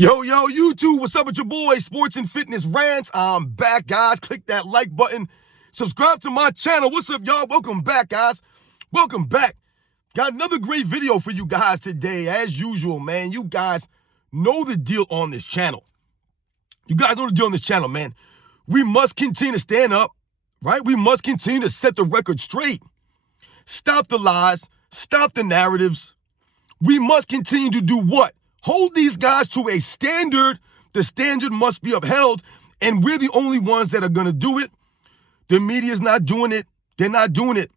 Yo, YouTube, what's up with your boy, Sports and Fitness Rants? I'm back, guys. Click that like button. Subscribe to my channel. What's up, y'all? Welcome back, guys. Welcome back. Got another great video for you guys today. As usual, man, you guys know the deal on this channel. You guys know the deal on this channel, man. We must continue to stand up, right? We must continue to set the record straight. Stop the lies. Stop the narratives. We must continue to do what? Hold these guys to a standard. The standard must be upheld, and we're the only ones that are going to do it. The media's not doing it. They're not doing it.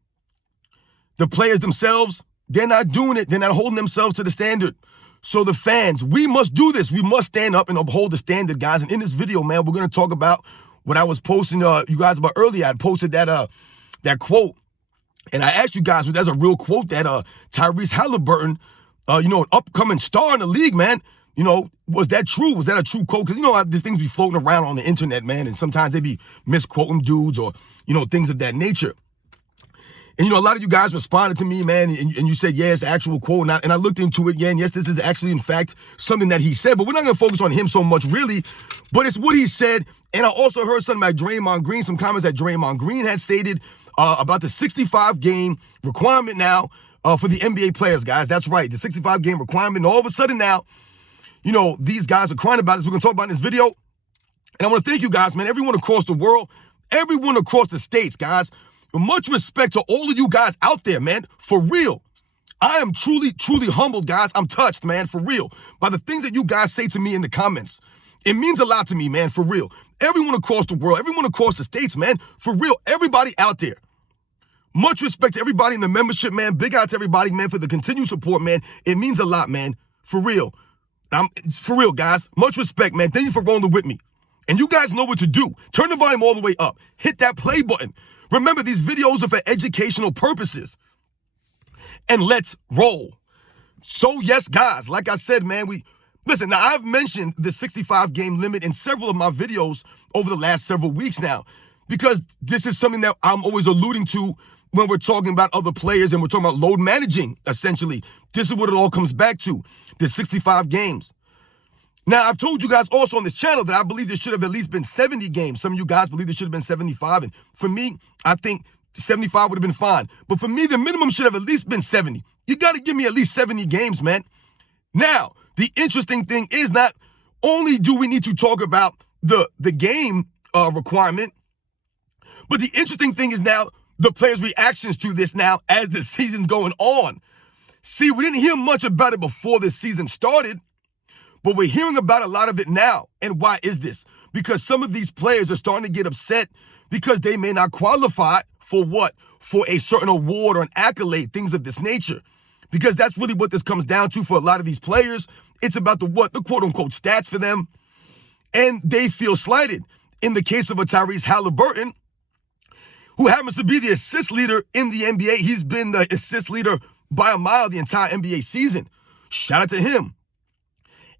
The players themselves, they're not doing it. They're not holding themselves to the standard. So the fans, we must do this. We must stand up and uphold the standard, guys. And in this video, man, we're going to talk about what I was posting you guys about earlier. I posted that quote, and I asked you guys, well, that's a real quote that Tyrese Halliburton, an upcoming star in the league, man. Was that true? Was that a true quote? Because, these things be floating around on the internet, man, and sometimes they be misquoting dudes or, things of that nature. And, a lot of you guys responded to me, man, and you said, yeah, it's an actual quote. And I looked into it, yeah, and yes, this is actually, in fact, something that he said. But we're not going to focus on him so much, really. But it's what he said. And I also heard something about Draymond Green, some comments that Draymond Green had stated about the 65-game requirement now for the NBA players, guys. That's right, the 65-game requirement. And all of a sudden now, these guys are crying about this. We're going to talk about in this video. And I want to thank you guys, man, everyone across the world, everyone across the states, guys. Much respect to all of you guys out there, man, for real. I am truly, truly humbled, guys. I'm touched, man, for real, by the things that you guys say to me in the comments. It means a lot to me, man, for real. Everyone across the world, everyone across the states, man, for real, everybody out there. Much respect to everybody in the membership, man. Big out to everybody, man, for the continued support, man. It means a lot, man, for real. For real, guys. Much respect, man. Thank you for rolling with me. And you guys know what to do. Turn the volume all the way up. Hit that play button. Remember, these videos are for educational purposes. And let's roll. So, yes, guys, like I said, man, listen, now I've mentioned the 65-game limit in several of my videos over the last several weeks now, because this is something that I'm always alluding to when we're talking about other players and we're talking about load managing, essentially. This is what it all comes back to, the 65 games. Now, I've told you guys also on this channel that I believe there should have at least been 70 games. Some of you guys believe there should have been 75. And for me, I think 75 would have been fine. But for me, the minimum should have at least been 70. You got to give me at least 70 games, man. Now, the interesting thing is not only do we need to talk about the game requirement, but the interesting thing is now the players' reactions to this now as the season's going on. See, we didn't hear much about it before the season started, but we're hearing about a lot of it now. And why is this? Because some of these players are starting to get upset because they may not qualify for what? For a certain award or an accolade, things of this nature. Because that's really what this comes down to for a lot of these players. It's about the quote-unquote stats for them. And they feel slighted. In the case of a Tyrese Halliburton, who happens to be the assist leader in the NBA. He's been the assist leader by a mile the entire NBA season. Shout out to him.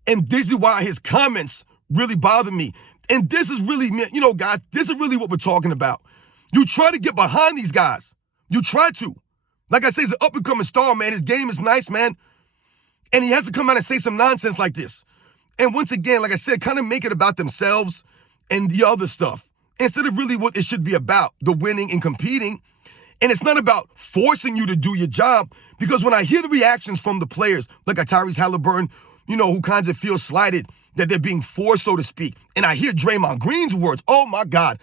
And this is why his comments really bother me. And this is really, guys, this is really what we're talking about. You try to get behind these guys. You try to. Like I say, he's an up-and-coming star, man. His game is nice, man. And he has to come out and say some nonsense like this. And once again, like I said, kind of make it about themselves and the other stuff, instead of really what it should be about, the winning and competing. And it's not about forcing you to do your job, because when I hear the reactions from the players, like a Tyrese Halliburton, who kind of feel slighted, that they're being forced, so to speak, and I hear Draymond Green's words, oh my God.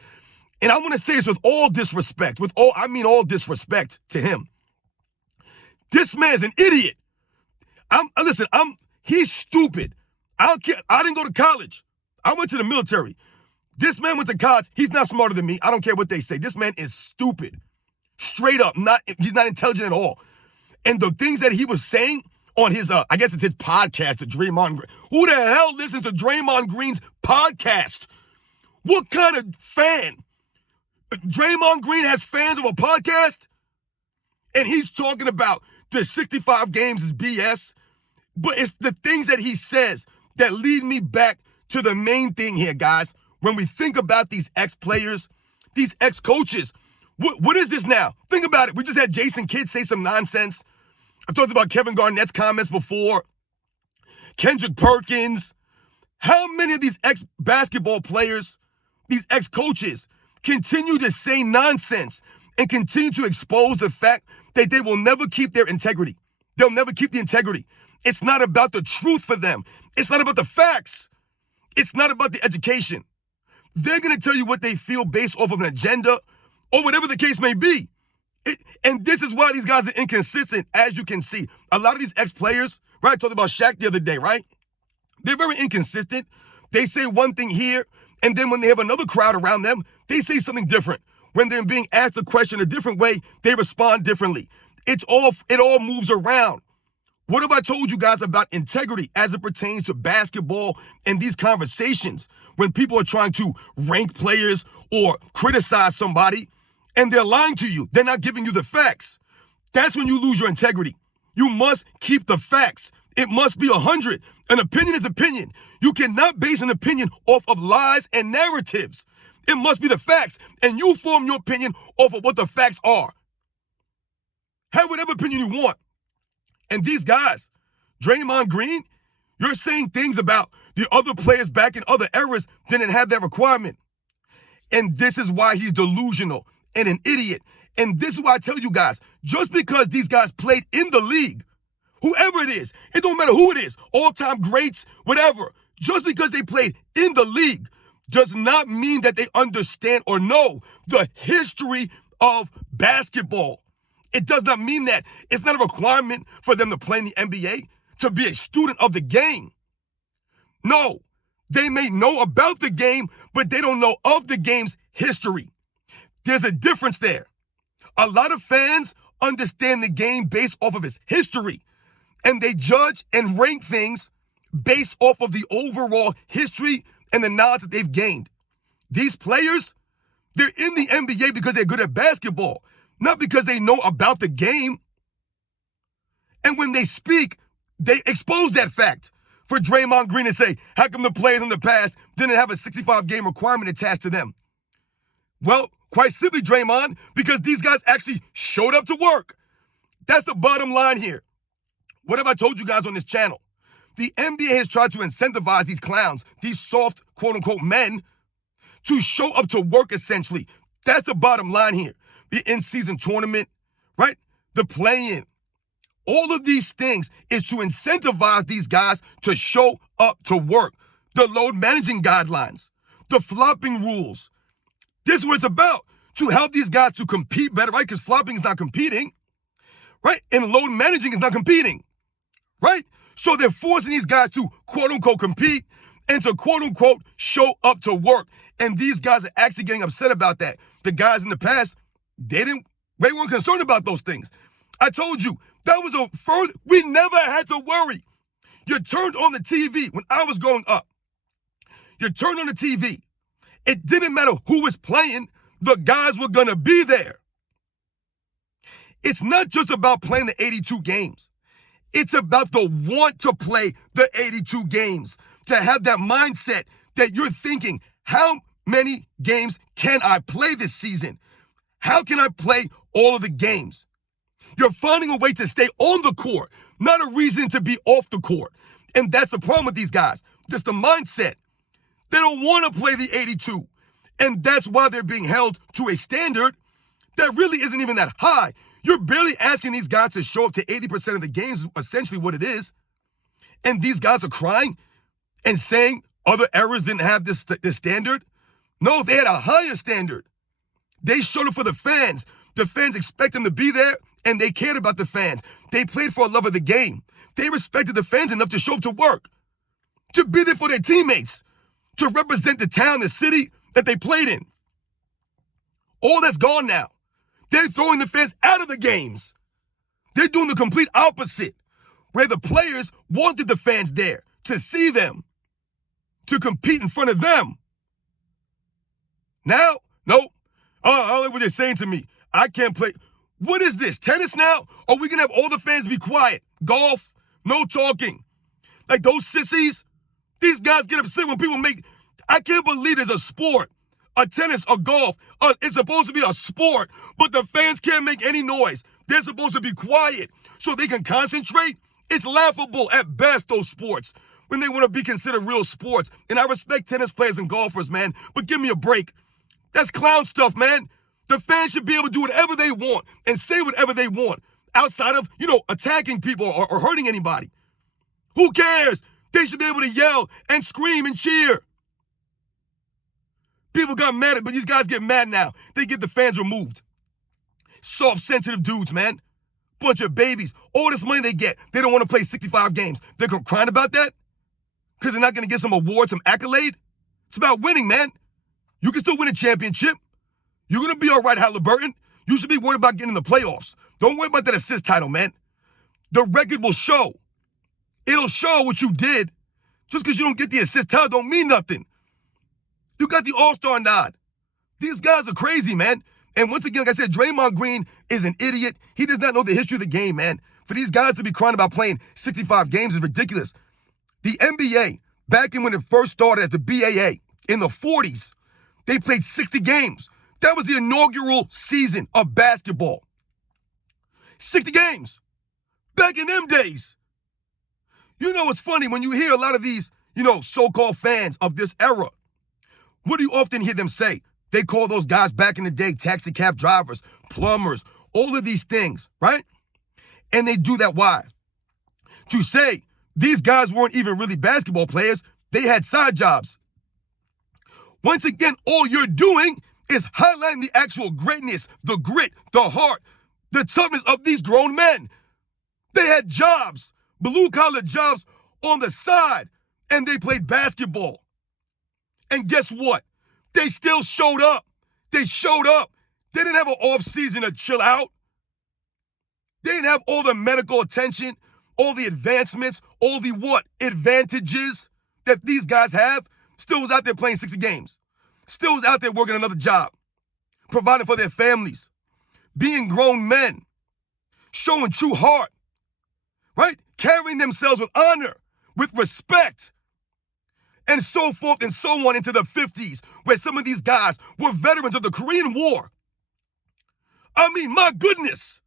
And I want to say this with all disrespect, all disrespect to him. This man's an idiot. He's stupid. I don't care. I didn't go to college. I went to the military. This man went to college. He's not smarter than me. I don't care what they say. This man is stupid. Straight up. He's not intelligent at all. And the things that he was saying on his, I guess it's his podcast, the Draymond Green. Who the hell listens to Draymond Green's podcast? What kind of fan? Draymond Green has fans of a podcast? And he's talking about the 65 games is BS? But it's the things that he says that lead me back to the main thing here, guys. When we think about these ex-players, these ex-coaches, what is this now? Think about it. We just had Jason Kidd say some nonsense. I've talked about Kevin Garnett's comments before. Kendrick Perkins, How many of these ex-basketball players, these ex-coaches, continue to say nonsense and continue to expose the fact that they will never keep their integrity? They'll never keep the integrity. It's not about the truth for them. It's not about the facts. It's not about the education. They're going to tell you what they feel based off of an agenda or whatever the case may be. And this is why these guys are inconsistent, as you can see. A lot of these ex-players, right? I talked about Shaq the other day, right? They're very inconsistent. They say one thing here, and then when they have another crowd around them, they say something different. When they're being asked a question a different way, they respond differently. It all moves around. What have I told you guys about integrity as it pertains to basketball and these conversations when people are trying to rank players or criticize somebody and they're lying to you? They're not giving you the facts. That's when you lose your integrity. You must keep the facts. It must be 100. An opinion is opinion. You cannot base an opinion off of lies and narratives. It must be the facts, and you form your opinion off of what the facts are. Have whatever opinion you want. And these guys, Draymond Green, you're saying things about the other players back in other eras didn't have that requirement. And this is why he's delusional and an idiot. And this is why I tell you guys, just because these guys played in the league, whoever it is, it don't matter who it is, all-time greats, whatever, just because they played in the league does not mean that they understand or know the history of basketball. It does not mean that. It's not a requirement for them to play in the NBA to be a student of the game. No, they may know about the game, but they don't know of the game's history. There's a difference there. A lot of fans understand the game based off of its history, and they judge and rank things based off of the overall history and the knowledge that they've gained. These players, they're in the NBA because they're good at basketball, not because they know about the game. And when they speak, they expose that fact. For Draymond Green to say, how come the players in the past didn't have a 65-game requirement attached to them? Well, quite simply, Draymond, because these guys actually showed up to work. That's the bottom line here. What have I told you guys on this channel? The NBA has tried to incentivize these clowns, these soft, quote-unquote, men, to show up to work, essentially. That's the bottom line here. The in-season tournament, right? The play-in. All of these things is to incentivize these guys to show up to work. The load managing guidelines, the flopping rules. This is what it's about, to help these guys to compete better, right? Because flopping is not competing, right? And load managing is not competing, right? So they're forcing these guys to quote-unquote compete and to quote-unquote show up to work. And these guys are actually getting upset about that. The guys in the past, they weren't concerned about those things. I told you, that was a first, we never had to worry. You turned on the TV when I was growing up. You turned on the TV. It didn't matter who was playing, the guys were gonna be there. It's not just about playing the 82 games. It's about the want to play the 82 games, to have that mindset that you're thinking, how many games can I play this season? How can I play all of the games? You're finding a way to stay on the court, not a reason to be off the court. And that's the problem with these guys. Just the mindset. They don't want to play the 82. And that's why they're being held to a standard that really isn't even that high. You're barely asking these guys to show up to 80% of the games, essentially what it is. And these guys are crying and saying other eras didn't have this standard. No, they had a higher standard. They showed up for the fans. The fans expect them to be there, and they cared about the fans. They played for a love of the game. They respected the fans enough to show up to work, to be there for their teammates, to represent the town, the city that they played in. All that's gone now. They're throwing the fans out of the games. They're doing the complete opposite, where the players wanted the fans there to see them, to compete in front of them. Now, no. I don't like what they're saying to me. I can't play. What is this, tennis now? Are we going to have all the fans be quiet? Golf? No talking. Like those sissies? These guys get upset when people make... I can't believe there's a sport, a tennis, a golf. It's supposed to be a sport, but the fans can't make any noise. They're supposed to be quiet so they can concentrate. It's laughable at best, those sports. when they want to be considered real sports. And I respect tennis players and golfers, man, but give me a break. That's clown stuff, man. The fans should be able to do whatever they want and say whatever they want outside of, attacking people or hurting anybody. Who cares? They should be able to yell and scream and cheer. People got mad, but these guys get mad now. They get the fans removed. Soft, sensitive dudes, man. Bunch of babies. All this money they get, they don't want to play 65 games. They're crying about that? Because they're not going to get some award, some accolade? It's about winning, man. You can still win a championship. You're going to be all right, Halliburton. You should be worried about getting in the playoffs. Don't worry about that assist title, man. The record will show. It'll show what you did. Just because you don't get the assist title don't mean nothing. You got the all-star nod. These guys are crazy, man. And once again, like I said, Draymond Green is an idiot. He does not know the history of the game, man. For these guys to be crying about playing 65 games is ridiculous. The NBA, back in when it first started as the BAA, in the 40s, they played 60 games. That was the inaugural season of basketball. 60 games. Back in them days. You know what's funny? When you hear a lot of these, so-called fans of this era, what do you often hear them say? They call those guys back in the day taxi cab drivers, plumbers, all of these things, right? And they do that why? To say these guys weren't even really basketball players. They had side jobs. Once again, all you're doing is highlighting the actual greatness, the grit, the heart, the toughness of these grown men. They had jobs, blue-collar jobs on the side, and they played basketball. And guess what? They still showed up. They showed up. They didn't have an off season to chill out. They didn't have all the medical attention, all the advancements, all the advantages that these guys have. Still was out there playing 60 games. Still was out there working another job, providing for their families, being grown men, showing true heart, right? Carrying themselves with honor, with respect, and so forth and so on into the 50s, where some of these guys were veterans of the Korean War. I mean, my goodness.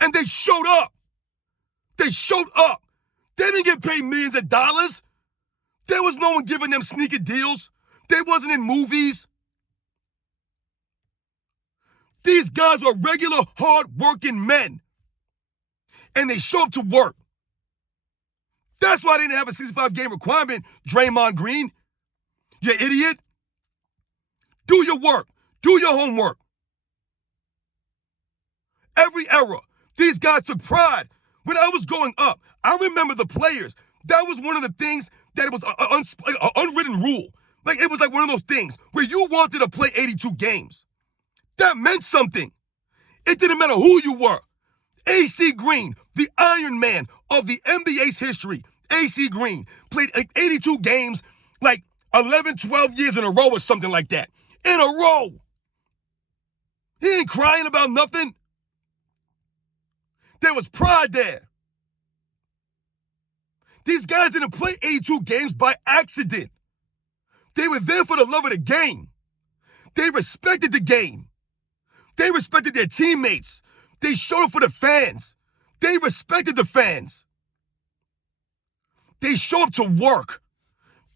And they showed up. They showed up. They didn't get paid millions of dollars. There was no one giving them sneaker deals. They wasn't in movies. These guys were regular, hard-working men. And they show up to work. That's why they didn't have a 65-game requirement, Draymond Green. You idiot. Do your work. Do your homework. Every era, these guys took pride. When I was growing up, I remember the players. That was one of the things that it was an unwritten rule. Like, it was like one of those things where you wanted to play 82 games. That meant something. It didn't matter who you were. AC Green, the Iron Man of the NBA's history, AC Green, played 82 games, like 11, 12 years in a row or something like that. In a row. He ain't crying about nothing. There was pride there. These guys didn't play 82 games by accident. They were there for the love of the game. They respected the game. They respected their teammates. They showed up for the fans. They respected the fans. They show up to work.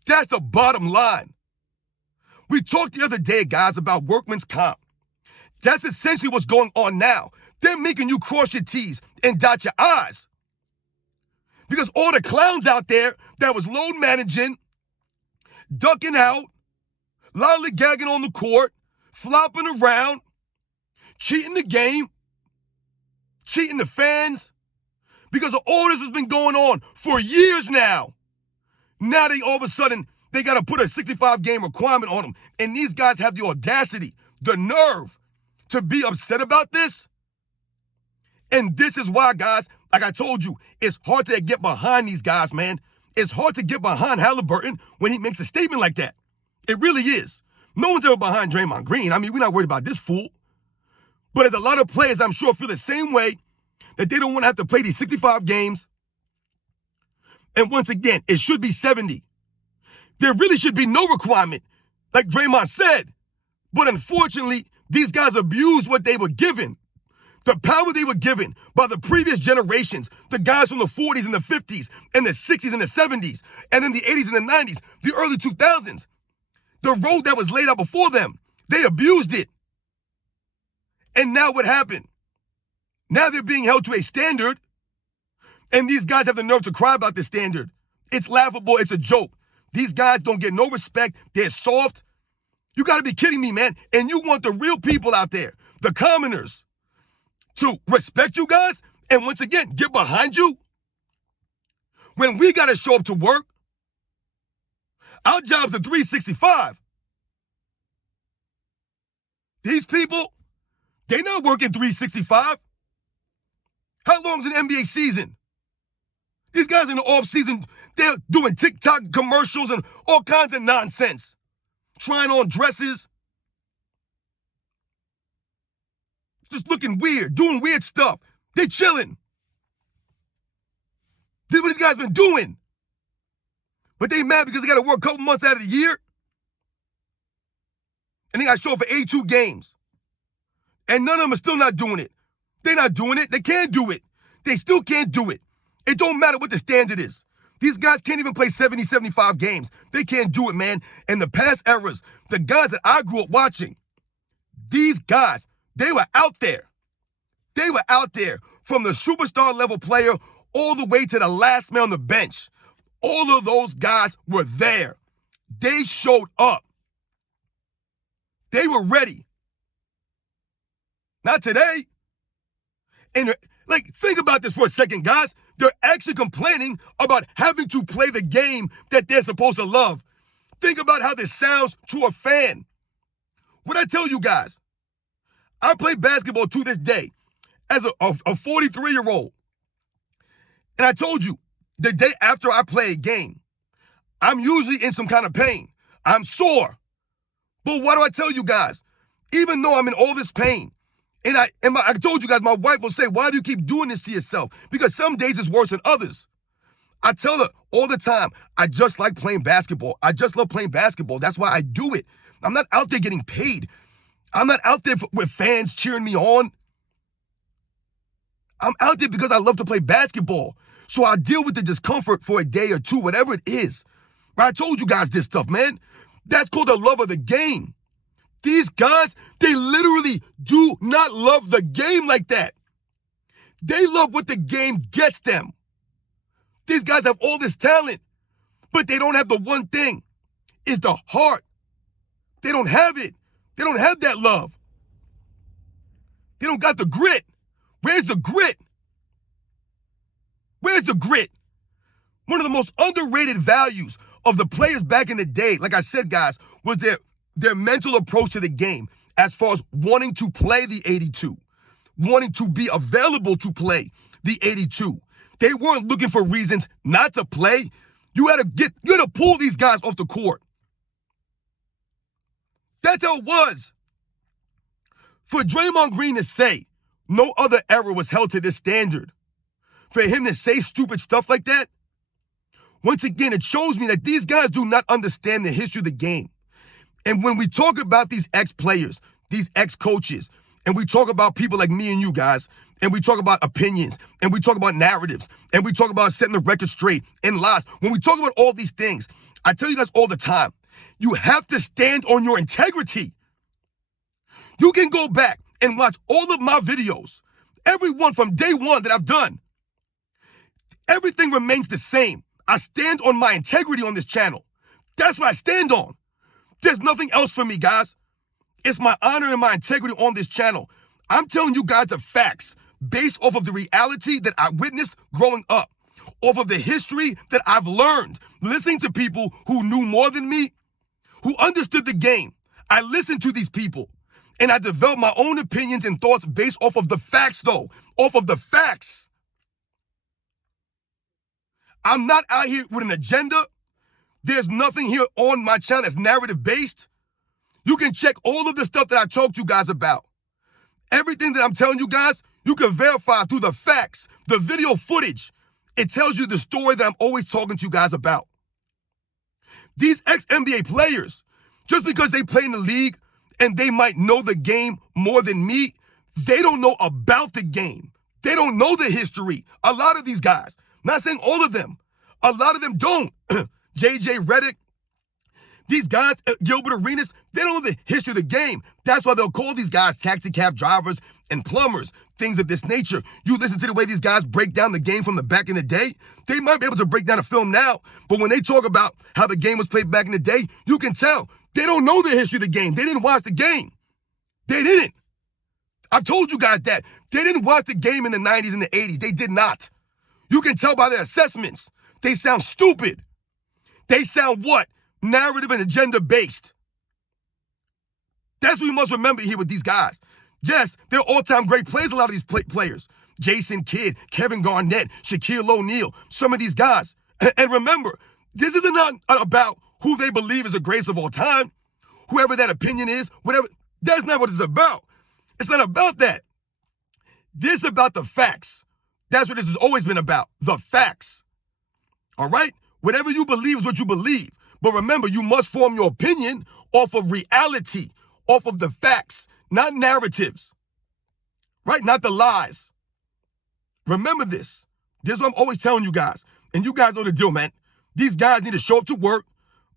That's the bottom line. We talked the other day, guys, about workman's comp. That's essentially what's going on now. They're making you cross your T's and dot your I's. Because all the clowns out there that was load managing, ducking out, lollygagging on the court, flopping around, cheating the game, cheating the fans, because all this has been going on for years now. Now they all of a sudden, they got to put a 65-game requirement on them. And these guys have the audacity, the nerve to be upset about this. And this is why, guys, like I told you, it's hard to get behind these guys, man. It's hard to get behind Halliburton when he makes a statement like that. It really is. No one's ever behind Draymond Green. I mean, we're not worried about this fool. But there's a lot of players, I'm sure, feel the same way, that they don't want to have to play these 65 games. And once again, it should be 70. There really should be no requirement, like Draymond said. But unfortunately, these guys abused what they were given. The power they were given by the previous generations, the guys from the 40s and the 50s and the 60s and the 70s, and then the 80s and the 90s, the early 2000s. The road that was laid out before them, they abused it. And now what happened? Now they're being held to a standard, and these guys have the nerve to cry about this standard. It's laughable. It's a joke. These guys don't get no respect. They're soft. You got to be kidding me, man. And you want the real people out there, the commoners, to respect you guys and once again, get behind you? When we got to show up to work, our job's a 365. These people, they not working 365. How long's an NBA season? These guys in the off season, they're doing TikTok commercials and all kinds of nonsense. Trying on dresses. Just looking weird, doing weird stuff. They chilling. This is what these guys been doing. But they mad because they got to work a couple months out of the year. And they got to show up for 82 games. And none of them are still not doing it. They're not doing it. They can't do it. They still can't do it. It don't matter what the standard is. These guys can't even play 70, 75 games. They can't do it, man. In the past eras, the guys that I grew up watching, these guys, they were out there. They were out there from the superstar level player all the way to the last man on the bench. All of those guys were there. They showed up. They were ready. Not today. And think about this for a second, guys. They're actually complaining about having to play the game that they're supposed to love. Think about how this sounds to a fan. What I tell you guys, I play basketball to this day as a 43-year-old. And I told you, the day after I play a game, I'm usually in some kind of pain. I'm sore. But what do I tell you guys? Even though I'm in all this pain, and I told you guys, my wife will say, why do you keep doing this to yourself? Because some days it's worse than others. I tell her all the time, I just like playing basketball. I just love playing basketball. That's why I do it. I'm not out there getting paid. I'm not out there with fans cheering me on. I'm out there because I love to play basketball. So I deal with the discomfort for a day or two, whatever it is. I told you guys this stuff, man. That's called the love of the game. These guys, they literally do not love the game like that. They love what the game gets them. These guys have all this talent, but they don't have the one thing, is the heart. They don't have it. They don't have that love. They don't got the grit. Where's the grit? Where's the grit? One of the most underrated values of the players back in the day, like I said, guys, was their mental approach to the game as far as wanting to play the 82, wanting to be available to play the 82. They weren't looking for reasons not to play. You had to pull these guys off the court. That's how it was. For Draymond Green to say no other era was held to this standard, for him to say stupid stuff like that, once again, it shows me that these guys do not understand the history of the game. And when we talk about these ex-players, these ex-coaches, and we talk about people like me and you guys, and we talk about opinions, and we talk about narratives, and we talk about setting the record straight and lies, when we talk about all these things, I tell you guys all the time, you have to stand on your integrity. You can go back and watch all of my videos, every one from day one that I've done. Everything remains the same. I stand on my integrity on this channel. That's what I stand on. There's nothing else for me, guys. It's my honor and my integrity on this channel. I'm telling you guys the facts based off of the reality that I witnessed growing up, off of the history that I've learned, listening to people who knew more than me, who understood the game. I listened to these people, and I developed my own opinions and thoughts based off of the facts, though, off of the facts. I'm not out here with an agenda. There's nothing here on my channel that's narrative-based. You can check all of the stuff that I talked to you guys about. Everything that I'm telling you guys, you can verify through the facts, the video footage. It tells you the story that I'm always talking to you guys about. These ex-NBA players, just because they play in the league and they might know the game more than me, They don't know about the game. They don't know the history. A lot of these guys, not saying all of them, a lot of them don't. J.J. Redick, these guys, Gilbert Arenas, they don't know the history of the game. That's why they'll call these guys taxi cab drivers and plumbers, things of this nature. You listen to the way these guys break down the game from the back in the day, they might be able to break down a film now, but when they talk about how the game was played back in the day, you can tell they don't know the history of the game. They didn't watch the game. They didn't. I've told you guys that. They didn't watch the game in the 90s and the 80s. They did not. You can tell by their assessments. They sound stupid. They sound what? Narrative and agenda-based. That's what we must remember here with these guys. Yes, they're all-time great players, a lot of these players. Jason Kidd, Kevin Garnett, Shaquille O'Neal, some of these guys. And remember, this isn't not about who they believe is the greatest of all time, whoever that opinion is, whatever. That's not what it's about. It's not about that. This is about the facts. That's what this has always been about, the facts. All right? Whatever you believe is what you believe. But remember, you must form your opinion off of reality, off of the facts, not narratives, right? Not the lies. Remember this. This is what I'm always telling you guys. And you guys know the deal, man. These guys need to show up to work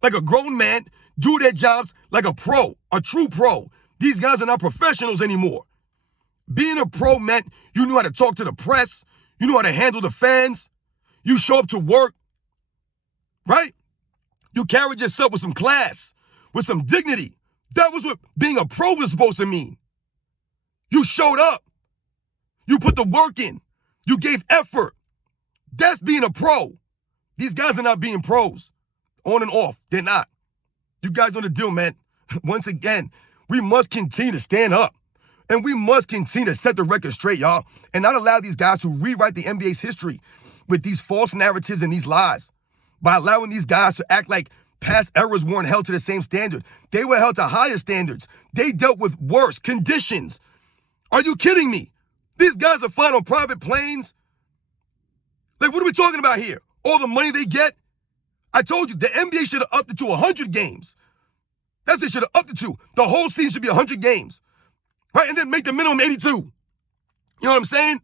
like a grown man, do their jobs like a pro, a true pro. These guys are not professionals anymore. Being a pro meant you knew how to talk to the press. You knew how to handle the fans. You show up to work, right? You carried yourself with some class, with some dignity. That was what being a pro was supposed to mean. You showed up. You put the work in. You gave effort. That's being a pro. These guys are not being pros. On and off. They're not. You guys know the deal, man. Once again, we must continue to stand up. And we must continue to set the record straight, y'all. And not allow these guys to rewrite the NBA's history with these false narratives and these lies. By allowing these guys to act like past eras weren't held to the same standard. They were held to higher standards. They dealt with worse conditions. Are you kidding me? These guys are flying on private planes. Like, what are we talking about here? All the money they get? I told you, the NBA should have upped it to 100 games. That's what they should have upped it to. The whole season should be 100 games. Right? And then make the minimum 82. You know what I'm saying?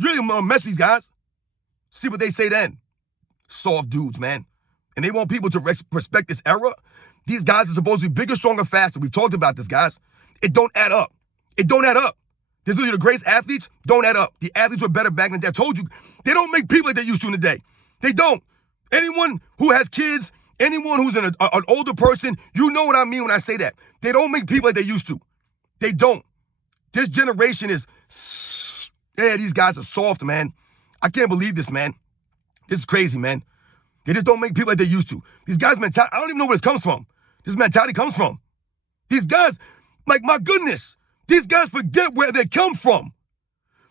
Really mess with these guys. See what they say then. Soft dudes, man. And they want people to respect this era. These guys are supposed to be bigger, stronger, faster. We've talked about this, guys. It don't add up. It don't add up. These are the greatest athletes. Don't add up. The athletes were better back in the day. I told you, they don't make people like they used to in the day. They don't. Anyone who has kids, anyone who's an older person, you know what I mean when I say that. They don't make people like they used to. They don't. This generation is, yeah, these guys are soft, man. I can't believe this, man. This is crazy, man. They just don't make people like they used to. These guys' mentality, I don't even know where this comes from. This mentality comes from. These guys, like, my goodness, these guys forget where they come from.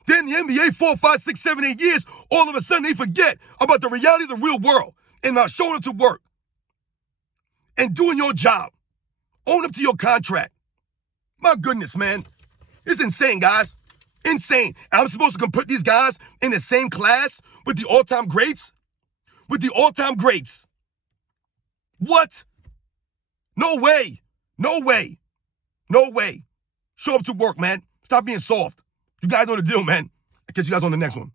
They're in the NBA 4, 5, 6, 7, 8 years. All of a sudden, they forget about the reality of the real world and not showing up to work and doing your job. Own up to your contract. My goodness, man. It's insane, guys. Insane. I'm supposed to put these guys in the same class with the all-time greats? With the all-time greats. What? No way. No way. No way. Show up to work, man. Stop being soft. You guys know the deal, man. I'll catch you guys on the next one.